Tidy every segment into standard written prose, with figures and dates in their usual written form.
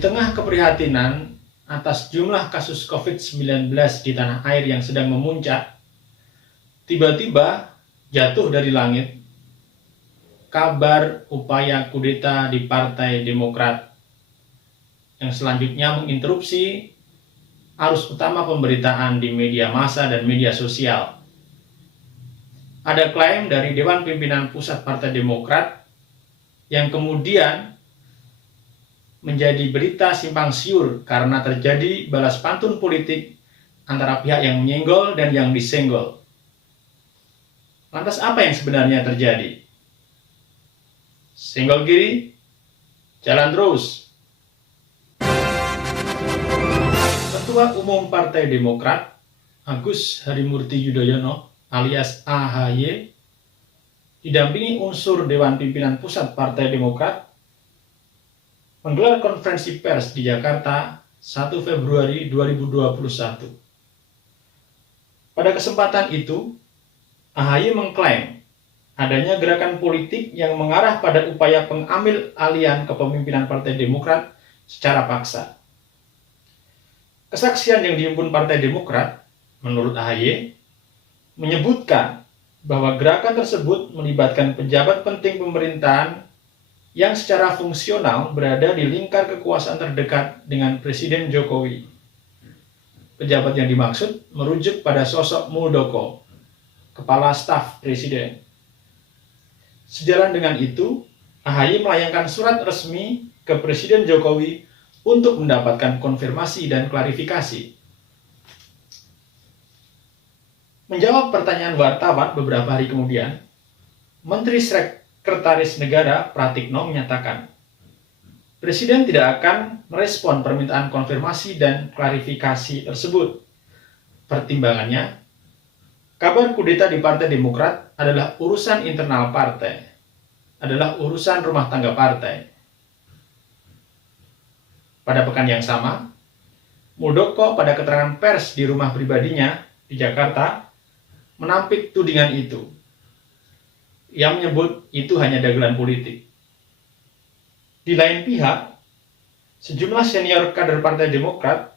tengah keprihatinan atas jumlah kasus COVID-19 di tanah air yang sedang memuncak, tiba-tiba jatuh dari langit kabar upaya kudeta di Partai Demokrat yang selanjutnya menginterupsi arus utama pemberitaan di media massa dan media sosial. Ada klaim dari Dewan Pimpinan Pusat Partai Demokrat yang kemudian menjadi berita simpang siur karena terjadi balas pantun politik antara pihak yang menyenggol dan yang disenggol. Lantas apa yang sebenarnya terjadi? Senggol kiri, jalan terus. Ketua Umum Partai Demokrat, Agus Harimurti Yudhoyono alias AHY, didampingi unsur Dewan Pimpinan Pusat Partai Demokrat, menggelar konferensi pers di Jakarta 1 Februari 2021. Pada kesempatan itu, AHY mengklaim adanya gerakan politik yang mengarah pada upaya pengambil alihan kepemimpinan Partai Demokrat secara paksa. Kesaksian yang dihimpun Partai Demokrat, menurut AHY, menyebutkan bahwa gerakan tersebut melibatkan pejabat penting pemerintahan yang secara fungsional berada di lingkar kekuasaan terdekat dengan Presiden Jokowi. Pejabat yang dimaksud merujuk pada sosok Muldoko, Kepala Staf Presiden. Sejalan dengan itu, AHY melayangkan surat resmi ke Presiden Jokowi untuk mendapatkan konfirmasi dan klarifikasi. Menjawab pertanyaan wartawan beberapa hari kemudian, Menteri Sekretaris Negara Pratikno menyatakan, Presiden tidak akan merespon permintaan konfirmasi dan klarifikasi tersebut. Pertimbangannya, kabar kudeta di Partai Demokrat adalah urusan internal partai, adalah urusan rumah tangga partai. Pada pekan yang sama, Muldoko pada keterangan pers di rumah pribadinya di Jakarta menampik tudingan itu. Ia menyebut itu hanya dagelan politik. Di lain pihak, sejumlah senior kader Partai Demokrat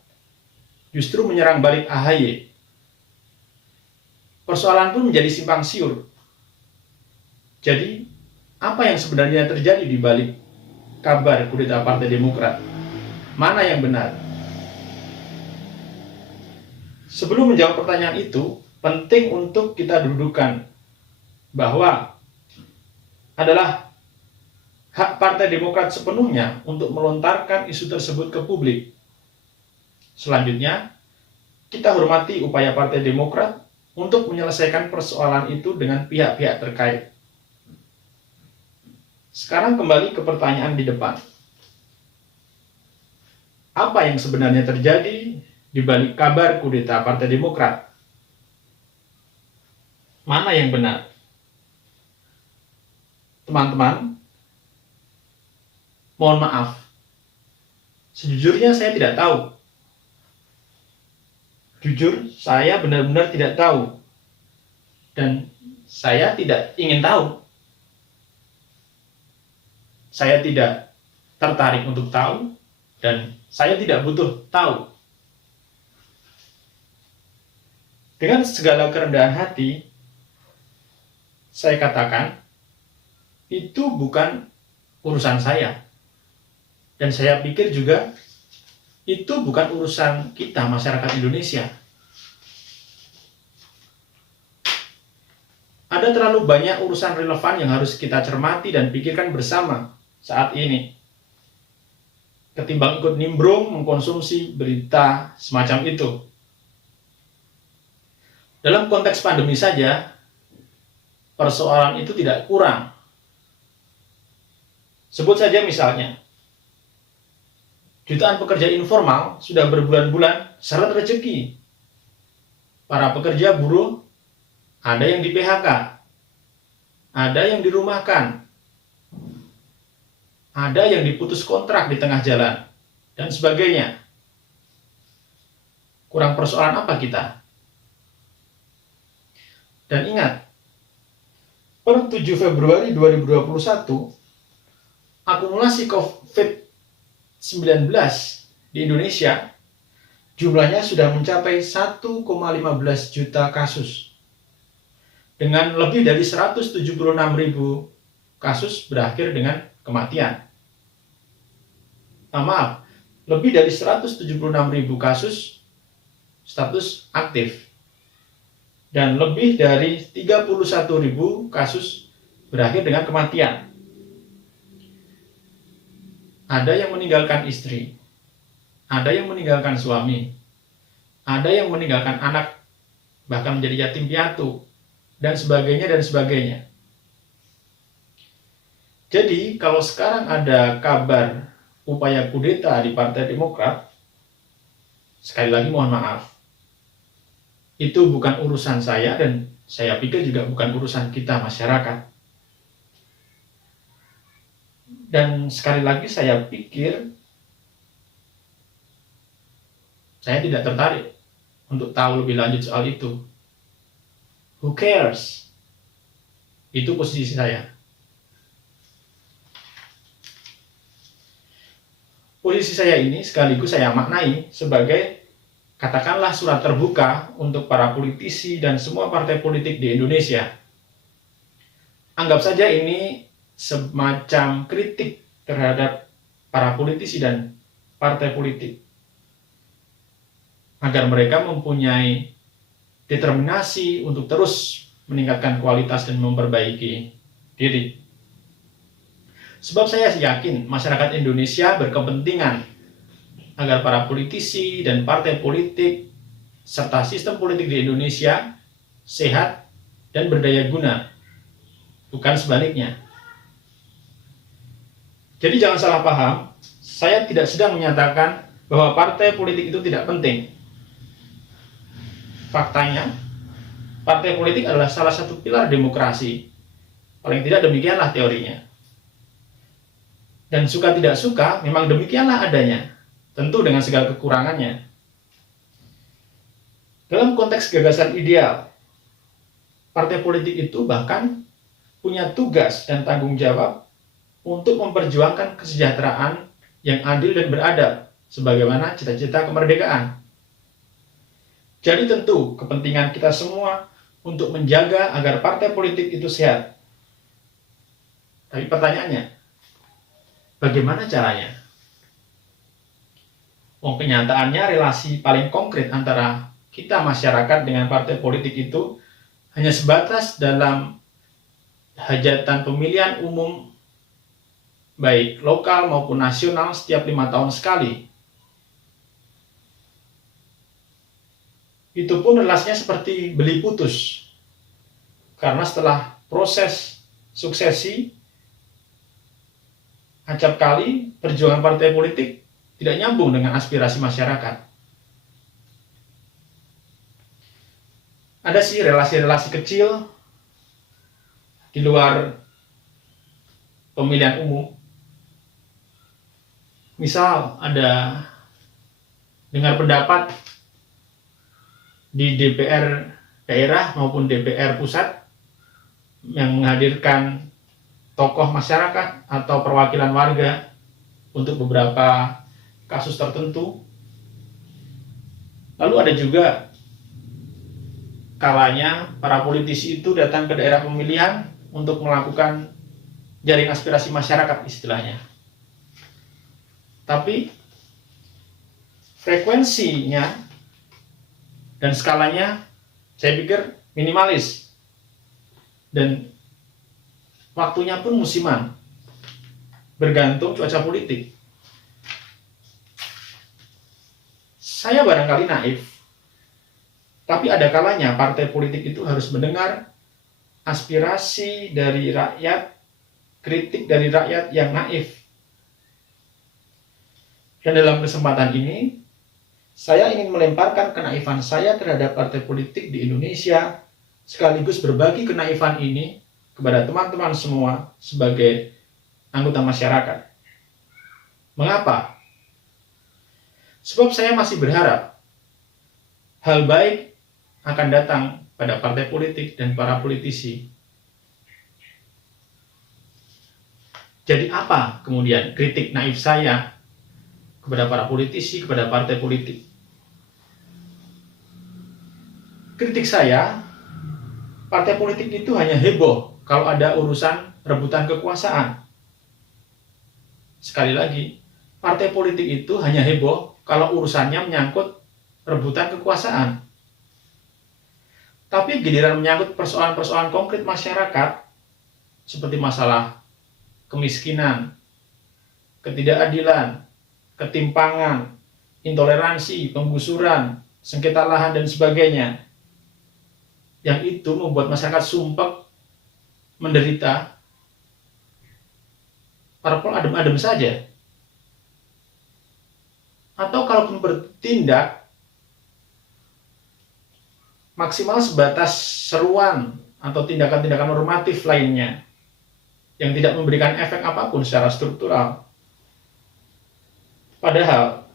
justru menyerang balik AHY. Persoalan pun menjadi simpang siur. Jadi, apa yang sebenarnya terjadi di balik kabar kudeta Partai Demokrat? Mana yang benar? Sebelum menjawab pertanyaan itu, penting untuk kita dudukan bahwa adalah hak Partai Demokrat sepenuhnya untuk melontarkan isu tersebut ke publik. Selanjutnya, kita hormati upaya Partai Demokrat untuk menyelesaikan persoalan itu dengan pihak-pihak terkait. Sekarang kembali ke pertanyaan di depan. Apa yang sebenarnya terjadi di balik kabar kudeta Partai Demokrat? Mana yang benar? Teman-teman, mohon maaf. Sejujurnya saya tidak tahu. Jujur, saya benar-benar tidak tahu. Dan saya tidak ingin tahu. Saya tidak tertarik untuk tahu. Dan saya tidak butuh tahu. Dengan segala kerendahan hati, saya katakan, itu bukan urusan saya. Dan saya pikir juga, itu bukan urusan kita, masyarakat Indonesia. Ada terlalu banyak urusan relevan yang harus kita cermati dan pikirkan bersama saat ini, ketimbang ikut nimbrung mengkonsumsi berita semacam itu. Dalam konteks pandemi saja, persoalan itu tidak kurang. Sebut saja misalnya, jutaan pekerja informal sudah berbulan-bulan syarat rezeki. Para pekerja buruh, ada yang di PHK, ada yang dirumahkan, ada yang diputus kontrak di tengah jalan, dan sebagainya. Kurang persoalan apa kita? Dan ingat, per 7 Februari 2021, akumulasi COVID-19 di Indonesia, jumlahnya sudah mencapai 1,15 juta kasus. Dengan lebih dari 176.000 kasus berakhir dengan kematian. Maaf, lebih dari 176.000 kasus status aktif. Dan lebih dari 31.000 kasus berakhir dengan kematian. Ada yang meninggalkan istri, ada yang meninggalkan suami, ada yang meninggalkan anak, bahkan menjadi yatim piatu, dan sebagainya dan sebagainya. Jadi, kalau sekarang ada kabar upaya kudeta di Partai Demokrat, sekali lagi mohon maaf, itu bukan urusan saya dan saya pikir juga bukan urusan kita masyarakat. Dan sekali lagi saya pikir saya tidak tertarik untuk tahu lebih lanjut soal itu. Who cares? Itu posisi saya. Posisi saya ini sekaligus saya maknai sebagai katakanlah surat terbuka untuk para politisi dan semua partai politik di Indonesia. Anggap saja ini semacam kritik terhadap para politisi dan partai politik agar mereka mempunyai determinasi untuk terus meningkatkan kualitas dan memperbaiki diri. Sebab saya yakin masyarakat Indonesia berkepentingan agar para politisi dan partai politik serta sistem politik di Indonesia sehat dan berdaya guna, bukan sebaliknya. Jadi jangan salah paham, saya tidak sedang menyatakan bahwa partai politik itu tidak penting. Faktanya, partai politik adalah salah satu pilar demokrasi. Paling tidak demikianlah teorinya. Dan suka tidak suka, memang demikianlah adanya. Tentu dengan segala kekurangannya. Dalam konteks gagasan ideal, partai politik itu bahkan punya tugas dan tanggung jawab untuk memperjuangkan kesejahteraan yang adil dan beradab, sebagaimana cita-cita kemerdekaan. Jadi tentu kepentingan kita semua untuk menjaga agar partai politik itu sehat. Tapi pertanyaannya, bagaimana caranya? Kenyataannya relasi paling konkret antara kita masyarakat dengan partai politik itu hanya sebatas dalam hajatan pemilihan umum baik lokal maupun nasional setiap 5 tahun sekali. Itu pun relasinya seperti beli putus. Karena setelah proses suksesi, acap kali perjuangan partai politik tidak nyambung dengan aspirasi masyarakat. Ada sih relasi-relasi kecil di luar pemilihan umum. Misal ada dengar pendapat di DPR daerah maupun DPR pusat yang menghadirkan tokoh masyarakat atau perwakilan warga untuk beberapa kasus tertentu. Lalu ada juga kalanya para politisi itu datang ke daerah pemilihan untuk melakukan jaring aspirasi masyarakat istilahnya. Tapi frekuensinya dan skalanya saya pikir minimalis. Dan waktunya pun musiman. Bergantung cuaca politik. Saya barangkali naif. Tapi ada kalanya partai politik itu harus mendengar aspirasi dari rakyat, kritik dari rakyat yang naif. Dan dalam kesempatan ini, saya ingin melemparkan kenaifan saya terhadap partai politik di Indonesia, sekaligus berbagi kenaifan ini kepada teman-teman semua sebagai anggota masyarakat. Mengapa? Sebab saya masih berharap hal baik akan datang pada partai politik dan para politisi. Jadi apa kemudian kritik naif saya kepada para politisi, kepada partai politik. Kritik saya, partai politik itu hanya heboh kalau ada urusan rebutan kekuasaan. Sekali lagi, partai politik itu hanya heboh kalau urusannya menyangkut rebutan kekuasaan. Tapi giliran menyangkut persoalan-persoalan konkret masyarakat, seperti masalah kemiskinan, ketidakadilan, ketimpangan, intoleransi, penggusuran, sengketa lahan, dan sebagainya, yang itu membuat masyarakat sumpek, menderita, parpol adem-adem saja. Atau kalaupun bertindak, maksimal sebatas seruan atau tindakan-tindakan normatif lainnya yang tidak memberikan efek apapun secara struktural. Padahal,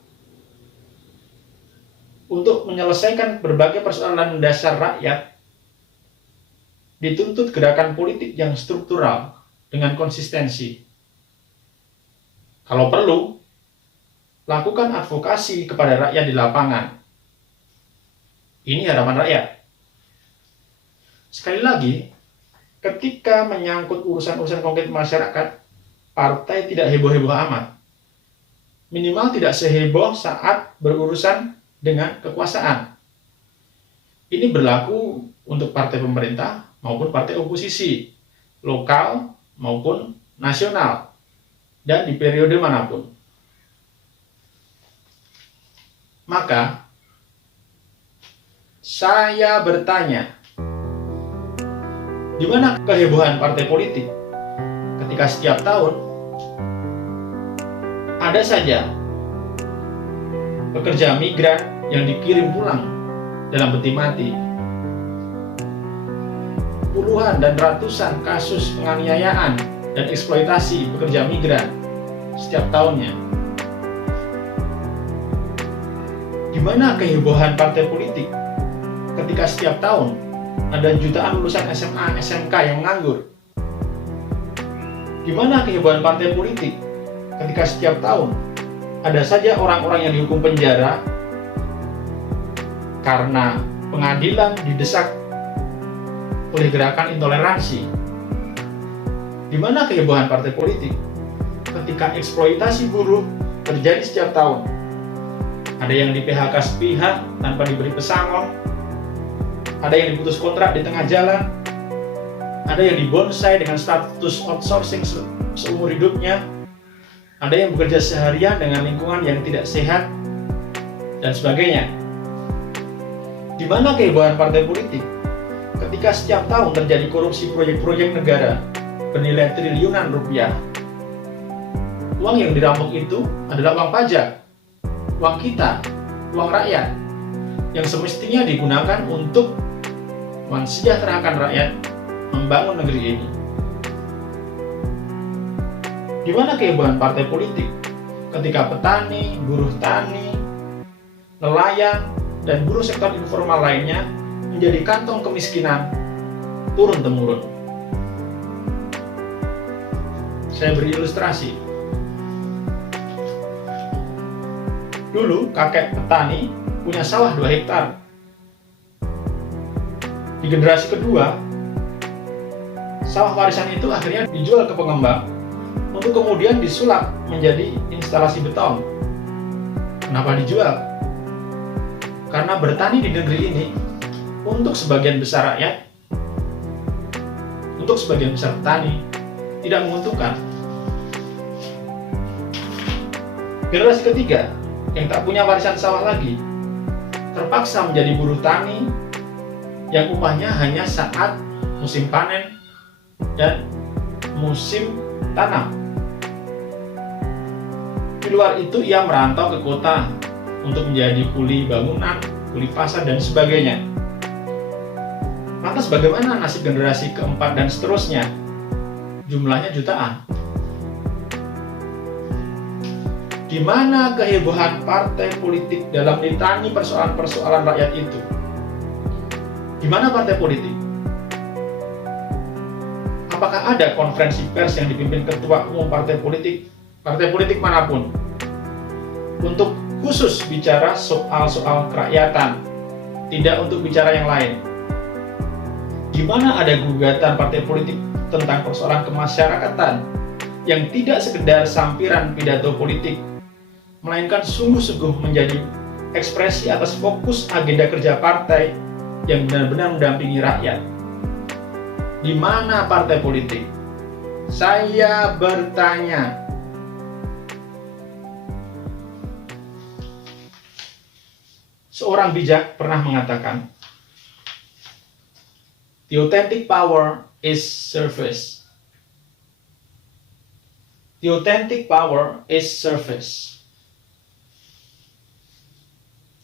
untuk menyelesaikan berbagai persoalan mendasar rakyat, dituntut gerakan politik yang struktural dengan konsistensi. Kalau perlu, lakukan advokasi kepada rakyat di lapangan. Ini harapan rakyat. Sekali lagi, ketika menyangkut urusan-urusan konkret masyarakat, partai tidak heboh-heboh amat. Minimal tidak seheboh saat berurusan dengan kekuasaan. Ini berlaku untuk partai pemerintah maupun partai oposisi, lokal maupun nasional, dan di periode manapun. Maka, saya bertanya, di mana kehebohan partai politik ketika setiap tahun ada saja pekerja migran yang dikirim pulang dalam peti mati? Puluhan dan ratusan kasus penganiayaan dan eksploitasi pekerja migran setiap tahunnya. Di mana kehebohan partai politik ketika setiap tahun ada jutaan lulusan SMA, SMK yang nganggur? Di mana kehebohan partai politik ketika setiap tahun ada saja orang-orang yang dihukum penjara karena pengadilan didesak oleh gerakan intoleransi? Di mana kehebohan partai politik ketika eksploitasi buruh terjadi setiap tahun? Ada yang di PHK sepihak tanpa diberi pesangon, ada yang diputus kontrak di tengah jalan, ada yang dibonsai dengan status outsourcing seumur hidupnya, ada yang bekerja seharian dengan lingkungan yang tidak sehat, dan sebagainya. Di mana kehebohan partai politik ketika setiap tahun terjadi korupsi proyek-proyek negara bernilai triliunan rupiah? Uang yang dirampok itu adalah uang pajak, uang kita, uang rakyat, yang semestinya digunakan untuk mensejahterakan rakyat, membangun negeri ini. Di mana kehebohan partai politik ketika petani, buruh tani, nelayan, dan buruh sektor informal lainnya menjadi kantong kemiskinan turun-temurun? Saya beri ilustrasi. Dulu kakek petani punya sawah 2 hektar. Di generasi kedua, sawah warisan itu akhirnya dijual ke pengembang untuk kemudian disulap menjadi instalasi beton. Kenapa dijual? Karena bertani di negeri ini untuk sebagian besar rakyat, untuk sebagian besar petani, tidak menguntungkan. Generasi ketiga yang tak punya warisan sawah lagi terpaksa menjadi buruh tani yang upahnya hanya saat musim panen dan musim tanam. Di luar itu ia merantau ke kota untuk menjadi kuli bangunan, kuli pasar, dan sebagainya. Lantas bagaimana nasib generasi keempat dan seterusnya? Jumlahnya jutaan. Di mana kehebohan partai politik dalam ditani persoalan-persoalan rakyat itu? Di mana partai politik? Apakah ada konferensi pers yang dipimpin ketua umum partai politik manapun? untuk khusus bicara soal-soal kerakyatan, tidak untuk bicara yang lain. Di mana ada gugatan partai politik tentang persoalan kemasyarakatan yang tidak sekedar sampiran pidato politik, melainkan sungguh-sungguh menjadi ekspresi atas fokus agenda kerja partai yang benar-benar mendampingi rakyat. Di mana partai politik? Saya bertanya. Seorang bijak pernah mengatakan, "The authentic power is service." The authentic power is service.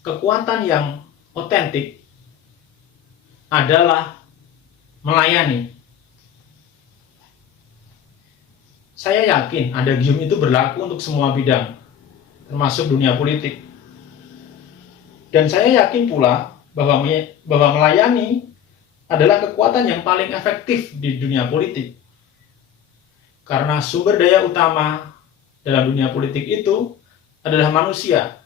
Kekuatan yang otentik adalah melayani. Saya yakin adagium itu berlaku untuk semua bidang, termasuk dunia politik. Dan saya yakin pula bahwa melayani adalah kekuatan yang paling efektif di dunia politik. Karena sumber daya utama dalam dunia politik itu adalah manusia.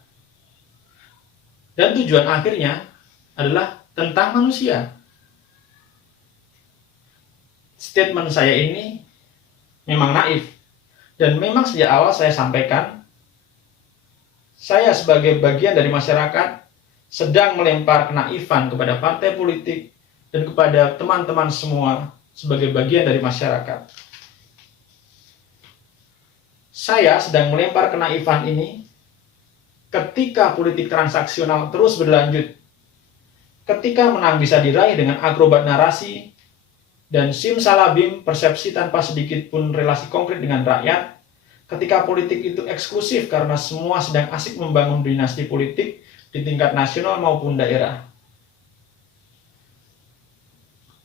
Dan tujuan akhirnya adalah tentang manusia. Statement saya ini memang naif. Dan memang sejak awal saya sampaikan, saya sebagai bagian dari masyarakat sedang melempar kenaifan kepada partai politik dan kepada teman-teman semua sebagai bagian dari masyarakat. Saya sedang melempar kenaifan ini ketika politik transaksional terus berlanjut, ketika menang bisa diraih dengan akrobat narasi dan simsalabim persepsi tanpa sedikit pun relasi konkret dengan rakyat, ketika politik itu eksklusif karena semua sedang asik membangun dinasti politik di tingkat nasional maupun daerah.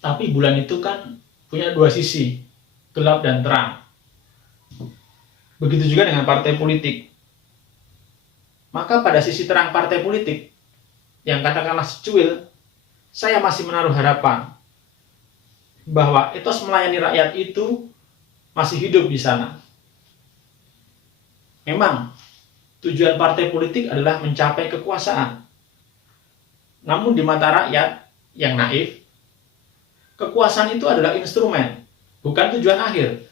Tapi bulan itu kan punya dua sisi, gelap dan terang. Begitu juga dengan partai politik. Maka pada sisi terang partai politik, yang katakanlah secuil, saya masih menaruh harapan bahwa etos melayani rakyat itu masih hidup di sana. Memang, tujuan partai politik adalah mencapai kekuasaan. Namun di mata rakyat yang naif, kekuasaan itu adalah instrumen, bukan tujuan akhir.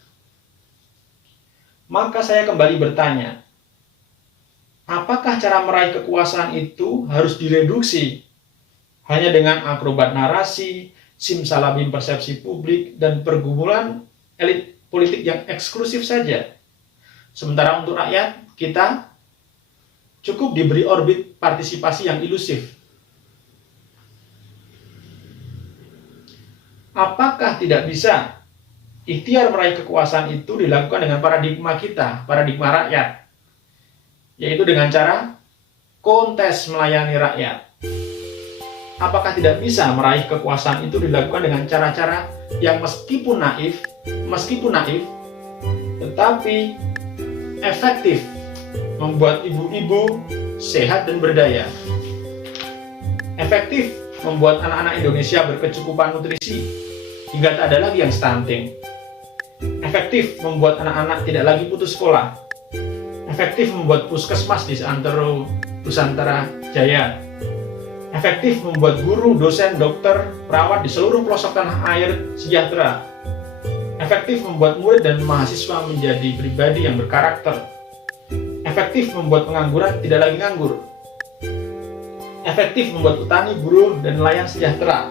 Maka saya kembali bertanya, apakah cara meraih kekuasaan itu harus direduksi hanya dengan akrobat narasi, simsalabim persepsi publik, dan pergumulan elit politik yang eksklusif saja? Sementara untuk rakyat, kita cukup diberi orbit partisipasi yang ilusif. Apakah tidak bisa ikhtiar meraih kekuasaan itu dilakukan dengan paradigma kita, paradigma rakyat, yaitu dengan cara kontes melayani rakyat? Apakah tidak bisa meraih kekuasaan itu dilakukan dengan cara-cara yang meskipun naif, tetapi efektif, membuat ibu-ibu sehat dan berdaya, efektif membuat anak-anak Indonesia berkecukupan nutrisi hingga tak ada lagi yang stunting, efektif membuat anak-anak tidak lagi putus sekolah, efektif membuat puskesmas di seantero Nusantara Jaya, efektif membuat guru, dosen, dokter, perawat di seluruh pelosok tanah air sejahtera, efektif membuat murid dan mahasiswa menjadi pribadi yang berkarakter, efektif membuat pengangguran tidak lagi nganggur, efektif membuat petani, buruh, dan nelayan sejahtera,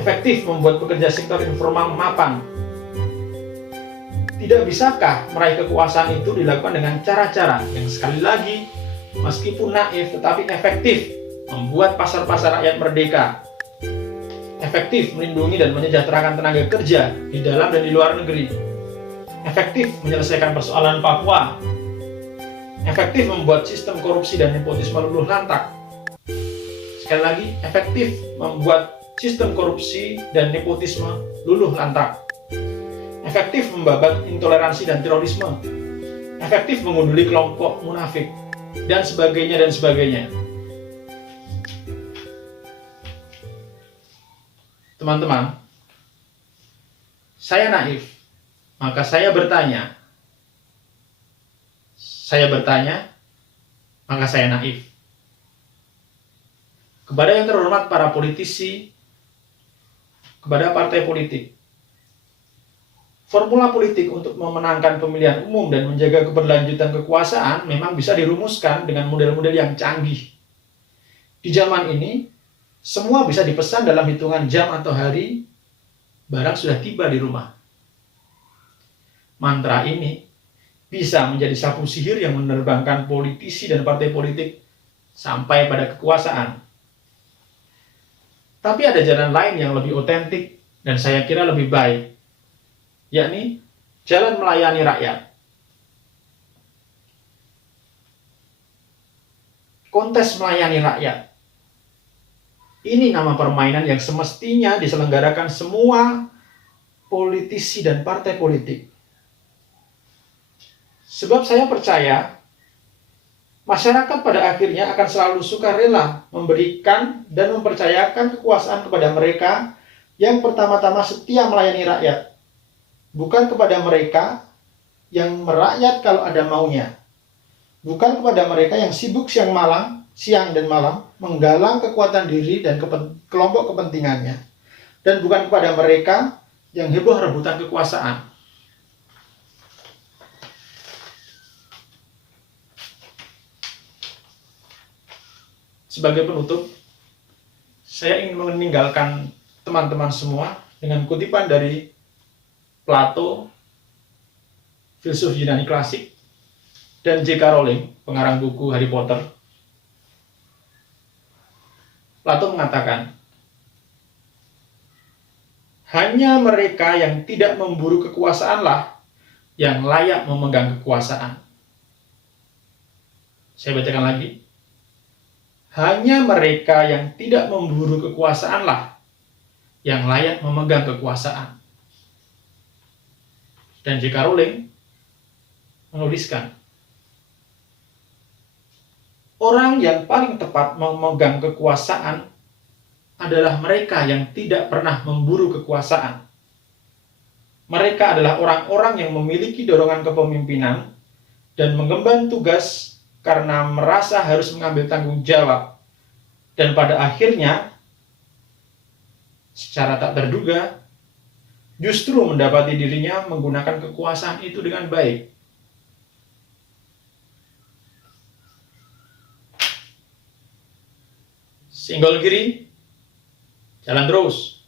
efektif membuat pekerja sektor informal mapan. Tidak bisakah meraih kekuasaan itu dilakukan dengan cara-cara yang sekali lagi, meskipun naif tetapi efektif, membuat pasar-pasar rakyat merdeka, efektif melindungi dan menyejahterakan tenaga kerja di dalam dan di luar negeri, efektif menyelesaikan persoalan Papua, efektif membuat sistem korupsi dan nepotisme luluh lantak. Sekali lagi, efektif membuat sistem korupsi dan nepotisme luluh lantak, efektif membabat intoleransi dan terorisme, efektif mengunduli kelompok munafik, dan sebagainya dan sebagainya. Teman-teman, saya naif, maka saya bertanya, maka saya naif. Kepada yang terhormat para politisi, kepada partai politik, formula politik untuk memenangkan pemilihan umum dan menjaga keberlanjutan kekuasaan memang bisa dirumuskan dengan model-model yang canggih. Di zaman ini, semua bisa dipesan dalam hitungan jam atau hari, barang sudah tiba di rumah. Mantra ini bisa menjadi sapu sihir yang menerbangkan politisi dan partai politik sampai pada kekuasaan. Tapi ada jalan lain yang lebih otentik dan saya kira lebih baik, yakni jalan melayani rakyat. Kontes melayani rakyat. Ini nama permainan yang semestinya diselenggarakan semua politisi dan partai politik. Sebab saya percaya masyarakat pada akhirnya akan selalu sukarela memberikan dan mempercayakan kekuasaan kepada mereka yang pertama-tama setia melayani rakyat, bukan kepada mereka yang merakyat kalau ada maunya, bukan kepada mereka yang sibuk siang dan malam menggalang kekuatan diri dan kelompok kepentingannya, dan bukan kepada mereka yang heboh rebutan kekuasaan. Sebagai penutup, saya ingin meninggalkan teman-teman semua dengan kutipan dari Plato, filsuf Yunani klasik, dan J.K. Rowling, pengarang buku Harry Potter. Plato mengatakan, hanya mereka yang tidak memburu kekuasaanlah yang layak memegang kekuasaan. Saya bacakan lagi. Hanya mereka yang tidak memburu kekuasaanlah yang layak memegang kekuasaan. Dan J.K. Rowling menuliskan, orang yang paling tepat memegang kekuasaan adalah mereka yang tidak pernah memburu kekuasaan. Mereka adalah orang-orang yang memiliki dorongan kepemimpinan dan mengemban tugas karena merasa harus mengambil tanggung jawab, dan pada akhirnya secara tak terduga justru mendapati dirinya menggunakan kekuasaan itu dengan baik. Singgol kiri, jalan terus.